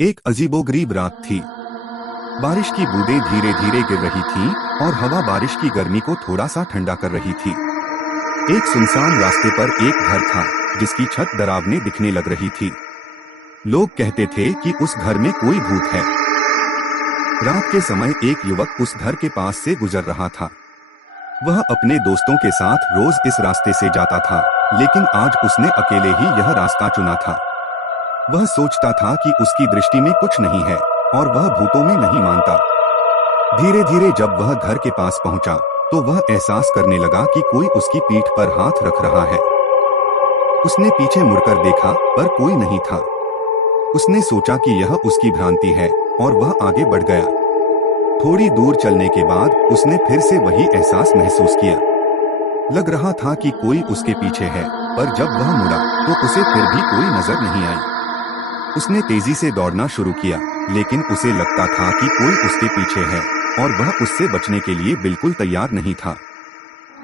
एक अजीबोगरीब रात थी। बारिश की बूंदें धीरे धीरे गिर रही थीं और हवा बारिश की गर्मी को थोड़ा सा ठंडा कर रही थी। एक सुनसान रास्ते पर एक घर था जिसकी छत डरावने दिखने लग रही थी। लोग कहते थे कि उस घर में कोई भूत है। रात के समय एक युवक उस घर के पास से गुजर रहा था। वह अपने दोस्तों के साथ रोज इस रास्ते से जाता था, लेकिन आज उसने अकेले ही यह रास्ता चुना था। वह सोचता था कि उसकी दृष्टि में कुछ नहीं है और वह भूतों में नहीं मानता। धीरे धीरे जब वह घर के पास पहुंचा, तो वह एहसास करने लगा कि कोई उसकी पीठ पर हाथ रख रहा है। उसने पीछे मुड़कर देखा, पर कोई नहीं था। उसने सोचा कि यह उसकी भ्रांति है और वह आगे बढ़ गया। थोड़ी दूर चलने के बाद उसने फिर से वही एहसास महसूस किया। लग रहा था कि कोई उसके पीछे है, पर जब वह मुड़ा तो उसे फिर भी कोई नजर नहीं आई। उसने तेजी से दौड़ना शुरू किया, लेकिन उसे लगता था कि कोई उसके पीछे है और वह उससे बचने के लिए बिल्कुल तैयार नहीं था।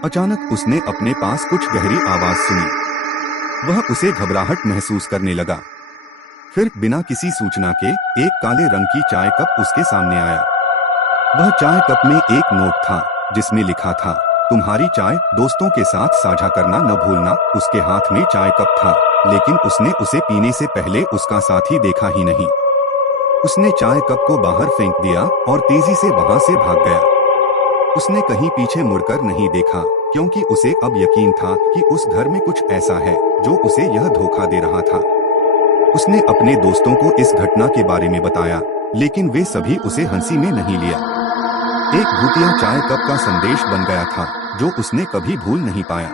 अचानक उसने अपने पास कुछ गहरी आवाज सुनी। वह उसे घबराहट महसूस करने लगा। फिर बिना किसी सूचना के एक काले रंग की चाय कप उसके सामने आया। वह चाय कप में एक नोट था जिसमें लिखा था, तुम्हारी चाय दोस्तों के साथ साझा करना न भूलना। उसके हाथ में चाय कप था, लेकिन उसने उसे पीने से पहले उसका साथी देखा ही नहीं। उसने चाय कप को बाहर फेंक दिया और तेजी से वहां से भाग गया। उसने कहीं पीछे मुड़कर नहीं देखा, क्योंकि उसे अब यकीन था कि उस घर में कुछ ऐसा है जो उसे यह धोखा दे रहा था। उसने अपने दोस्तों को इस घटना के बारे में बताया, लेकिन वे सभी उसे हंसी में नहीं लिया। एक भूतिया चाय कप का संदेश बन गया था जो उसने कभी भूल नहीं पाया।